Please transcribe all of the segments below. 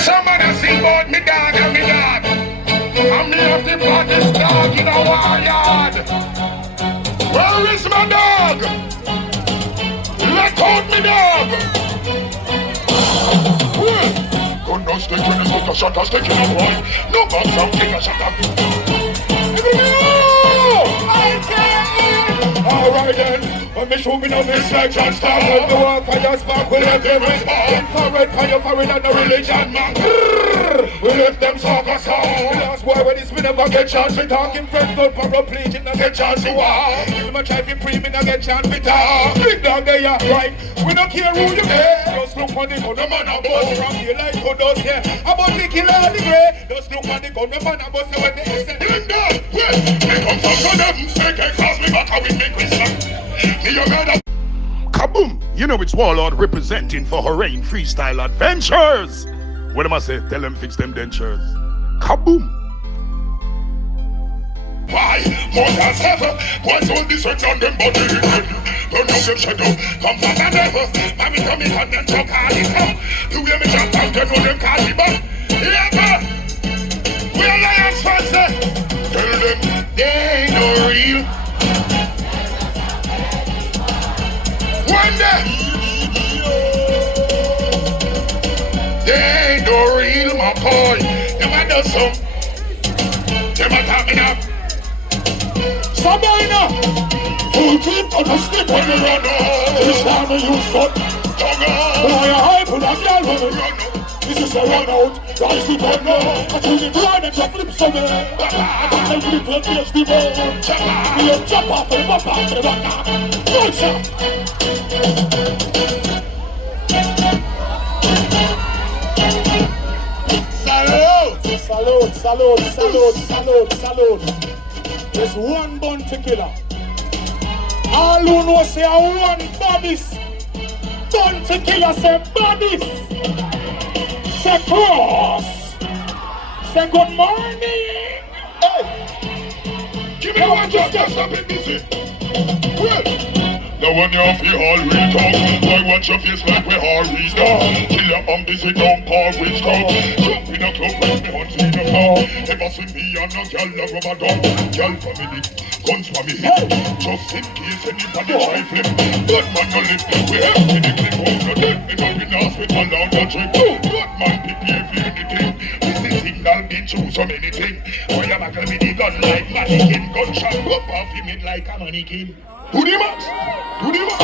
Somebody sing about me dog and me dog. And me have the baddest dog in our yard. Where is my dog? Let out me dog. Gun no stick when it's a shot, a stick in a boy. No box out, take a shot up. Alright then, when me show me no mislection, start with the war fire spark, we let them respond. Infrared fire for it and the religion, man. We left them soccer song. The last war when it's me never get chance to talk. In front of paraplegic, not get chance to walk. If I try to free me, not get chance to talk. Big dog they are right, we don't care who you are. Just look on the gun, the man a bust from here like who does here. About the killer of the grey. Just look on the gun, the man a bust when they say Bling Dawg, well, they come from them. They can cross me back with me Christian. Me you got a kaboom! You know it's Warlord representing for Horain Freestyle Adventures. What am I say? Tell them fix them dentures. Kaboom! Why? More than ever. Boys all this and on them body. Don't know them shadow. Come from the devil. Mommy come in and then talk hard it come. You hear me jump out, you know them call me back. Yeah, we are lions fans. Tell them they ain't no real. One day they ain't no real, my boy. Them a do some. Them a talking up. Somebody now. Full clip on the slip when we run out. This time we use cut. Boy, I hype with a girl when we run out. This is a run out. Rise the gun now. I choose it right and flip somewhere. I can tell you the blood is the ball. We will jump off and pop out to the back. Good shot. Salute. There's one bounty killer. All who know say I want bodies. Bounty killer say bodies. Say cross. Say good morning. Hey. Give me one just stop it busy. Well. Now when you feel all real talk, why watch your face like we always done? Killer busy don't call with scout. Jump in a club when me hunt in a car. Ever see me and a girl a rubber dog. Girl for me, guns for me hip. Just in case anybody try flip. Good man no lip, we have to the clip out the dead. End up in the hospital down the trip. Good man prepare for anything. This is signal been through so many things. Why you back me the gun like mannequin. Gunshot up off him it like a mannequin. To the max! To the max!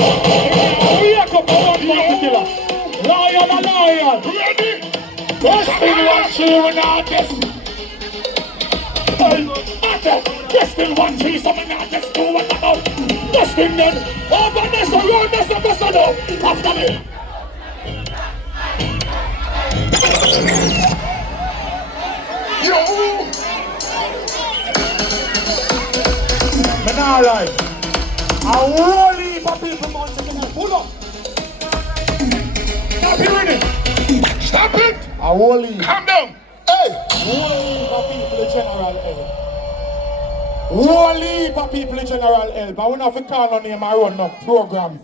We are coming on the killer. Lion! Ready? Best in one tree when I test. Best in one tree, so when I test, do what about? Best in them. Over this, around this, and this, and after me. Yo! Man, I like. A whole heap of people want to get pull up. Stop hearing it. Stop it. A whole heap. Calm down. Hey. Whole heap of people in general help. Whole heap of people in general help. I won't have to call on him and run no program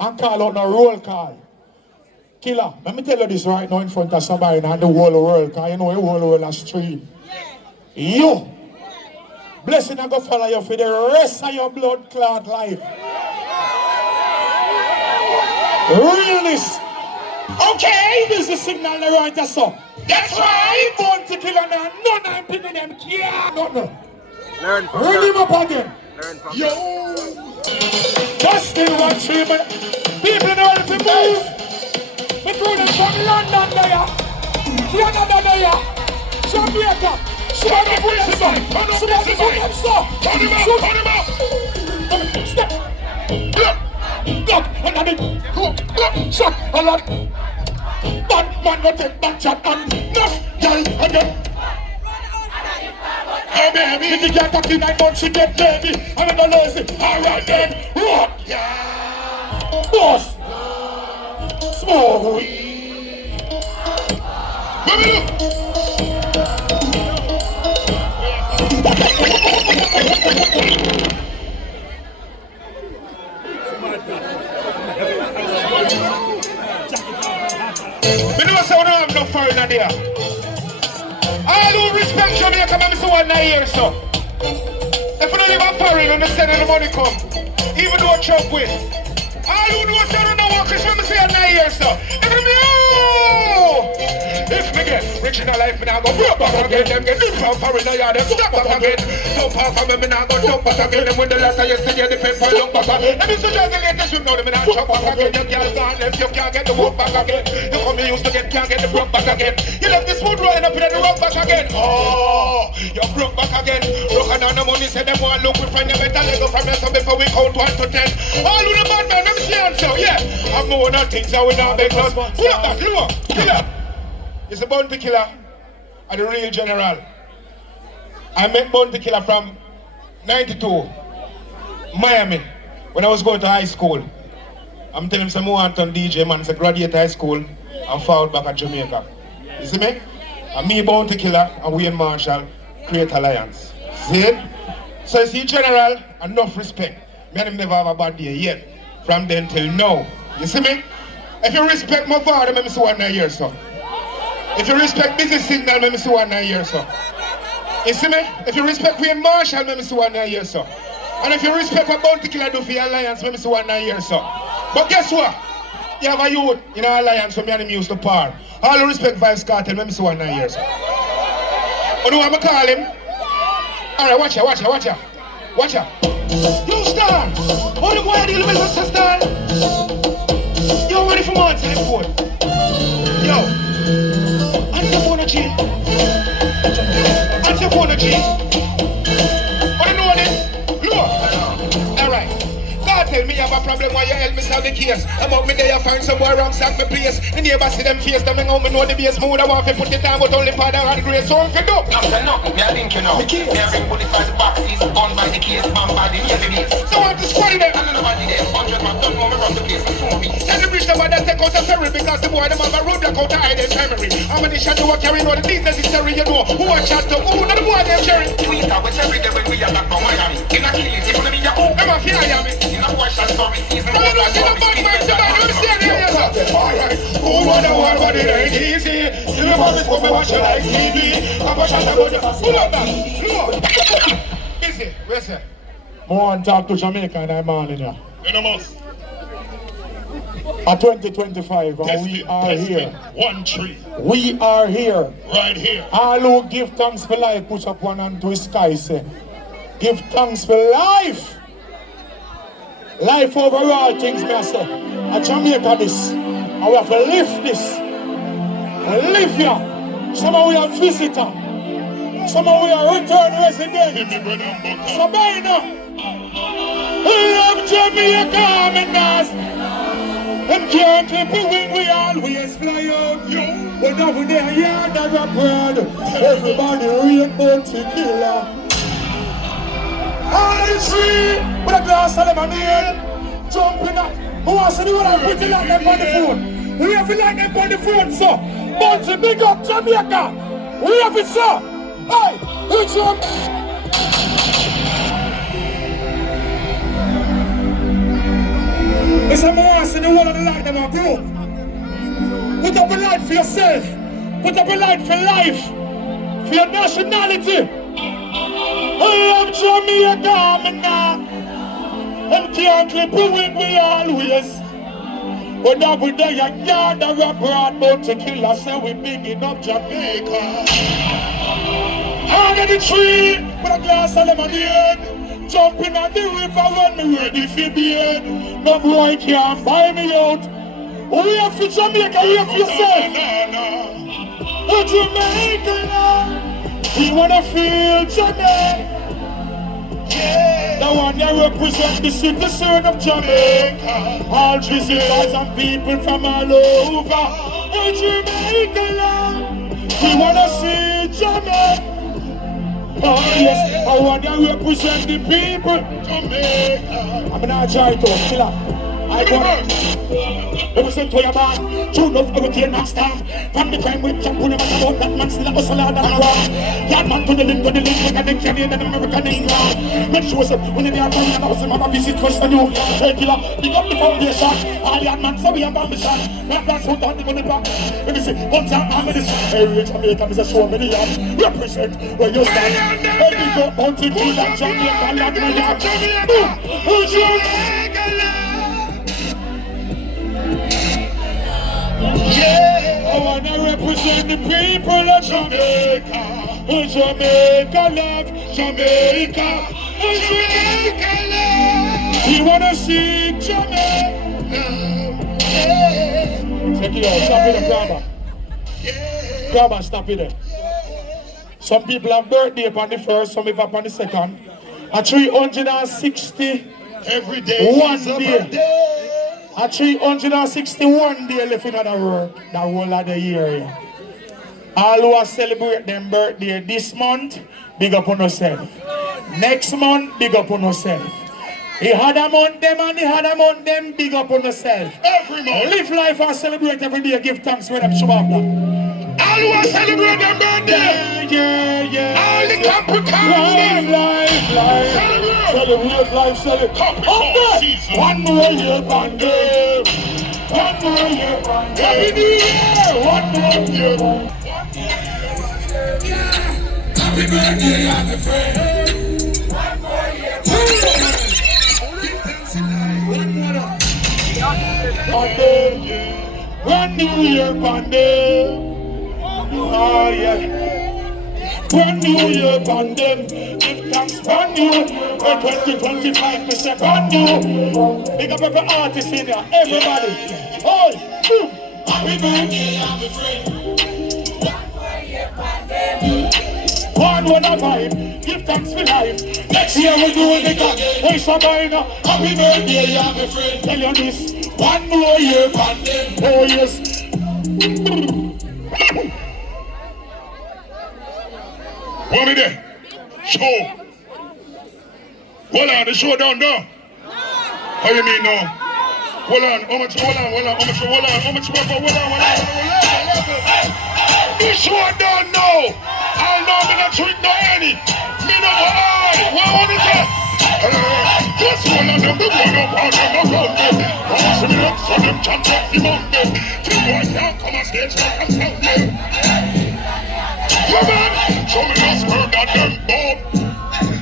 and call out no roll call. Killer, let me tell you this right now in front of somebody and the whole world, because you know the whole world is stream. You. Blessing and go follow you for the rest of your blood clot life. Realness. Okay. This is the signal the right us up. That's right. Born to kill and none I'm picking them care. No. Learn from Run him up again. Learn from Yo. Just in one tree, but people know if you move. We throw them from London there. Canada there. Jamaica. Turn him out! Step! Look! And I mean, shot a lot! Bad man will take that shot and enough! Girl, again! Oh baby, if you can't talk in 9 months, she get baby! I'm not lazy! Alright then! Rock! Yeah! Boss! Smoke weed! We never say we don't have no foreign on the here. All who respect Jamaica, I'm so one here, so. If you don't live a foreign, understand the money come. Even though Trump win. All who know so don't know what Chris when I say I'm here, so. If me get rich in a life, me now go broke back again. Them get new from foreign, now yeah, them stop back again. Jump off of me now go jump back again. Them when the letter yesterday, the paper look back again. Them is the just the latest, you know them now jump back again. You can't go left, you can't get the work back again. You come here used to get, can't get the broke back again. You left this wood rolling up and then the rock back again. Oh, you broke back again. Broke on the money, say them want look, we find them better let go from us before we count 1 to 10. All of the bad men, let me see answer, yeah. I'm more than things that we now make us. Pull up that, killer. It's a bounty killer and the real general. I met bounty killer from 92, Miami, when I was going to high school. I'm telling him some more Anton DJ man, it's a graduate high school and found back at Jamaica. You see me? And me bounty killer and Wayne Marshall create alliance. See it? So you see general, enough respect. Me and him never have a bad day yet. From then till now. You see me? If you respect my father, let me see 1 year, so. If you respect business signal, let me see 1 year, so. You see me? If you respect Wayne Marshall, let me see 1 year, so. And if you respect what Bounty Killer do for your alliance, let me see 1 year, so. But guess what? You have a youth in our alliance for me and him used to par. All the respect Vybz Kartel, let me see 1 year, so. You know what I'm call him? Alright, watch ya. You star! What the boy deal with us, star? You ready for my telephone? Yo! Answer phone, G. Answer phone, G. What do you know this? Look! Alright. God tell me you have a problem why you help me solve the case. I'm out me there, you find somewhere wrong, sack me place. The neighbors see them face, them hang out, me know the base mood. I want to put it down, but only Father and Grace. So I'm fed up. No, me I think you know. Me I ring bullet by the boxes, gun by the case, bomb by the navy base. So I want to squad them. And nobody there, 100 man, don't know me from the place. Tell the bridge the one that take out the ferry because the boy them have a roadblock out to hide their memory. How many shots do I carry? No, the things necessary, you know. Who I shot to? Who? Not the boy them cherry. Twitter, we cherry them when we are back from Miami. In a kill it, you wanna be your own. Them a fear Miami. In a watch and story season. Come on, don't see the bad man, somebody understand here, yes. Alright, who wanna war, but it ain't easy. See the promise for me, watch you like TV. I'm a shot about you. Pull up that. Look. Busy, where's it? More and talk to Jamaica and I'm on in here. Venomous. At 2025, and we are here. 1 3. We are here. Right here. All who give thanks for life, push up one hand to the sky, say. Give thanks for life. Life over all things, me I say. At Jamaica this. And we have to live this. And live here. Some of we are visitor. Some of we are return resident. So by now. Love Jamaica, me nas. Them can't clip it when we always fly out. When over there, yeah, they're abroad. Everybody real bounty killer. All the tree with a glass of lemonade. Jumping up. Who wants to do what I'm putting like them on the phone? We have it like them on the phone, sir. Bounty, big up Jamaica. We have it, sir. Hey, who jump? It's a mass in the world of the light that will grow. Put up a light for yourself. Put up a light for life. For your nationality. I love Jamaica, me now. And can't clip it we always. But every day I yard a abroad, but to kill us, so we bigging up Jamaica. Under the tree with a glass of lemonade. Jumping on the river when me ready for bed. No boy can't buy me out. We have for Jamaica, we have for yourself. We're Jamaica, we wanna feel Jamaica. Yeah. The one that represents the citizen of Jamaica. All visitors and people from all over. We're Jamaica, we wanna see Jamaica. Oh yes, I want to represent the people. Jamaica. I'm not trying to killer. I Ever since we are born, true love, hurricane and storm. From the crime with Cham, put him about that man still a hustle hard and wrong. That man to the link, we got the Canadian and American England. Make sure when they are coming and hustle, mama visit Western New. Hey killer, pick up the foundation. All the man say we have ambition. Not that's what on the money back. Let me see, once I'm on this. Hey, Jamaica is a show many years. Represent where you stand. Hey, big up, mountain, kill that Jamaica, land me yard. Who's yeah, I wanna represent the people of Jamaica. Jamaica love, Jamaica. Jamaica love. We wanna see Jamaica. Check it out, stop it there, grandma. Grandma, stop it there. Some people have birthday upon the first, some have upon the second. A 360 every day. One day. A 361 day left in the work, the whole of the year. All who are celebrate them birthday this month, big up on yourself. Next month, big up on yourself. He had a month them and he had a month them, big up on yourself. Every month. Live life and celebrate every day, give thanks when them show up. All who are celebrate their birthday. Yeah. All the Capricorns. Life. Celebrate life, celebrate. One more year, one day. One more year, one day. Happy New Year. One more year. Happy birthday, happy friend. One more year. One new year, one day. Oh yeah. One new year, one day. Give thanks, one new. 20-25%, one new. Big up every artist in here, everybody. Oh, boom. Happy birthday, happy friend. One a vibe, give thanks for life. Next year we'll do it again. Hey, Sabina, happy birthday, happy friend. Tell you this, one more year, one day. Oh yes. What me there? Show. Hold on, the show down there. How you mean now? Hold on, how much? The show down now. I know me not drink no any. Me no go high. What want it say? This one of them, the one up on them, the road. Once me up, so them chant up the Monday. Two boys now come on stage, like I'm out there. Yeah, man. So me just murder them, Bob.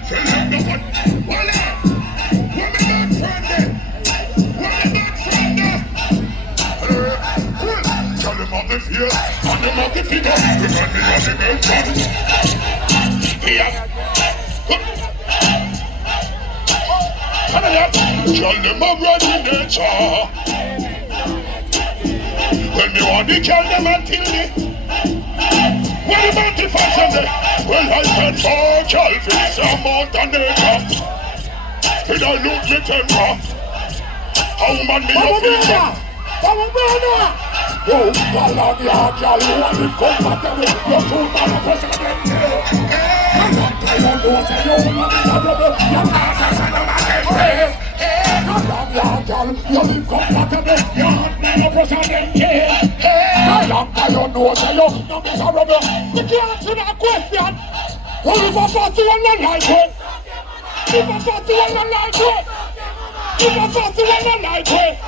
Fill them the one. Voila. Where me back from there? Tell them up the fear, and them up the figure. Because me was in the chance. Yeah. Tell them I'm running nature. When me want to kill them until me. What about the fashion day? Well, I said fuck y'all for this amount of nature. Did I lose me temper? How man me your fever? Oh, well, I'm the hard y'all who want to come back to me. You're too bad a person again. I'm not trying to do it. You're not the trouble. You're not the son of my face. I'm not the hard y'all. You live comfortably. You're not the person again. How long do you know that you're not miserable? You can't answer that question. Who is a fussy one that like it? If a fussy one that like it? If a fussy one that like it?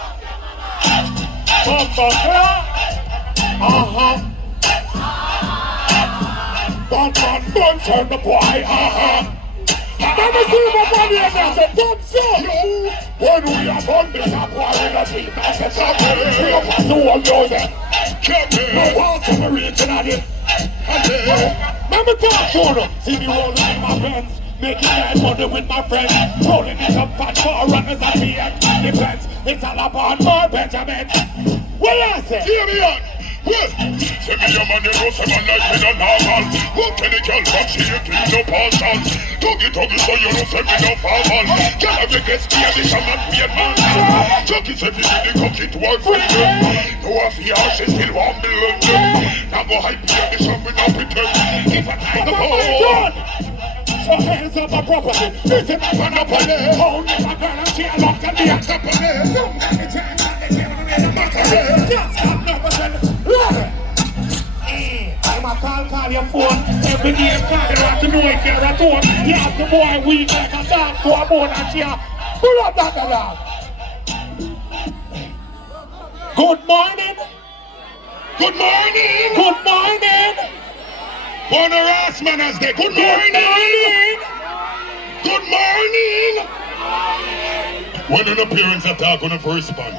Batman, turn the boy, Let me see my money and I said, don't say. When we are on this, I'm worried that we can't say something. We are fast to all those. No one to me reaching at it. Let me talk to them. See me rolling in my pants. Making that money with my friends. Rolling it up fat for runners and me at depends. It's all about more Benjamin. What you say? Hear me on. Well, send me your money, no seven like me no normal. What can the girl from see you clean no partial? Tuggy, so you don't send me no formal. Girl, I make it steer the shaman be a man. Tuggy, say if you did the cookie to our friend. No, I fear she still won't be London. Now go hype me on the shop without pretend. If I tie the ball. your hands on my property. Listen up on the police. Hold me, my girl, and she locked at the answer police. Some kind of time, and they came to me in my career. Can't stop, never said, I'm a call your phone. Every day I'm calling her to know if you're at home. You have the boy weak like a dog to a bone and she pull up that dog. Good morning. Good morning. Good morning. One of man as they good morning. Good morning. When an appearance attack on the first one.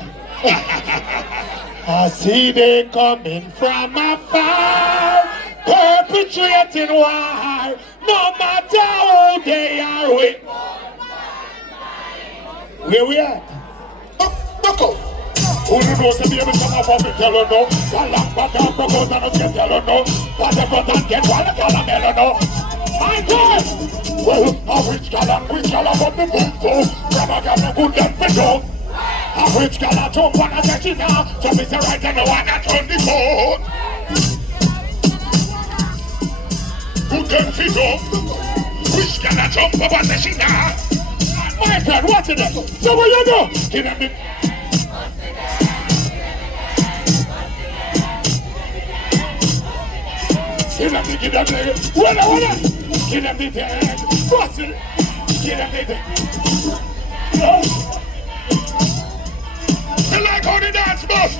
I see they coming from afar, perpetrating war, no matter who they are with. Where we at? Buckle. Who do know to be able to come up and tell her no? One lamp but down propose and get tell her no. But the front and get one caramel no. My God! Well, a which color but the boom so from a gal good and for no. A which gal jump on a session now. So it's right and the one that turn the coat. Who can fit up? Which gal jump up on the session now? My friend, what's it? So what you do? Give them the give them the what give them the tag, bust it, give them the tag. You like how the dance bust?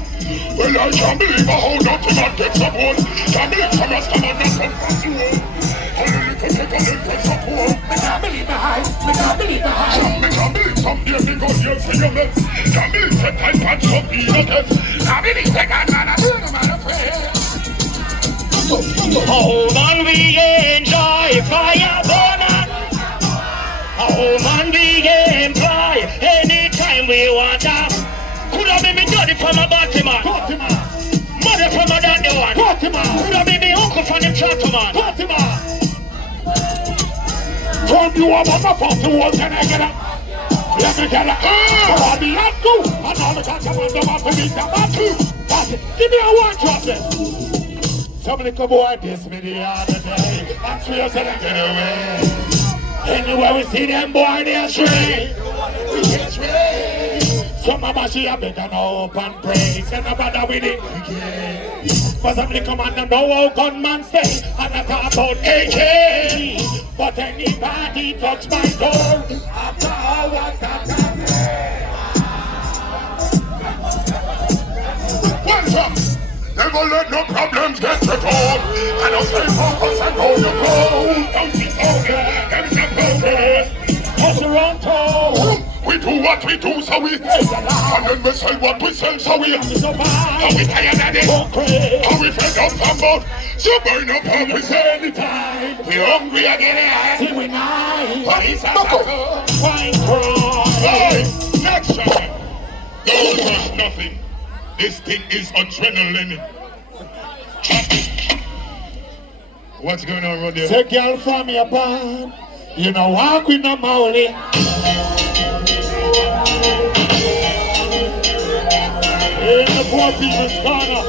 Well, I can't believe how nothing man gets support. Can't believe some rest of man not come from you. Only to take a little support. Me can't believe the hype, me can't believe the hype. Me can't believe someday me go here for your mess. Can't believe that I can't stop being a death. Can't believe that I can't do the man affair. Oh man, we enjoy fire burner. Oh man, we employ anytime we want to. Could have been me daddy from a Baltimore. Mother from a daddy one. Could have been me uncle from the Chatterman. From you up on the 41 can I get up? Let me get up. I'll be up too. And all the guys come on the map to meet the man too. Give me a one drop there. Somebody come over this me the other day. And three of them get away. Anywhere we see them boy, they stray. We get stray. Some of us here better know and pray. Send a brother with it again. But somebody come and know how gunman say. And I talk about AK. But anybody touch my door. After hours that welcome. Never let no problems get you down. And I'll stay focused and hold your ground. Don't be over, there's no progress. Toss around town. We do what we do, so we pay the law. And then we sell what we sell, so we have to survive. And we tired of it, and we fed up from both. So burn up and we say anytime. We hungry again, see we nice. But it's a battle, fine cry. Hey, next time. Don't touch nothing. This thing is adrenaline. What's going on around there? Say girl from your band. You know walk with no molly. In the poor people's corner.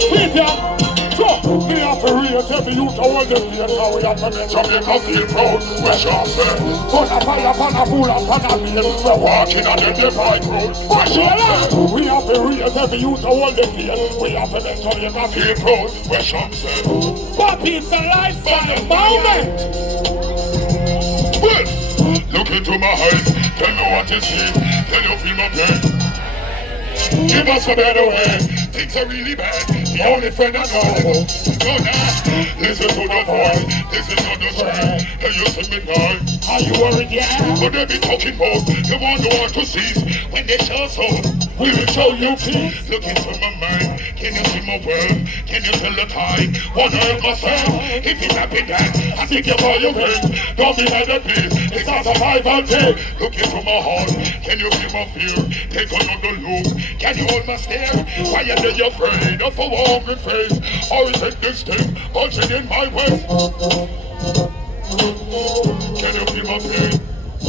Sit down. So, me have to real tell me you to hold the fear. Now we have to make Jamaica feel proud. We're sharp there. Put a fire, put a fool, and put a beer. We're walking on the divide road. We're sharp there. We have to real tell me you to hold the fear. We have to make Jamaica feel proud. We're sharp there. But it's a lifestyle moment. Well, look into my eyes. Tell me what you see. Tell you feel my pain. Give us a better way. Things are really bad. The only friend I know. No, nah. Listen to the voice. This is not the strength. Can you see me now? Are you worried? Yeah. Could they be talking about the one who want to cease? When they show so, we will show you peace. Look into my mind. Can you see my world? Can you tell the time? Wanna hurt myself? If it's happy that I think you're for your pain. Don't be like the peace. It's a survival day. Look into my heart. Can you feel my fear? Take another look. Can you hold my stare? Why are you afraid of a hungry face? Or is it this thing bulging in my waist?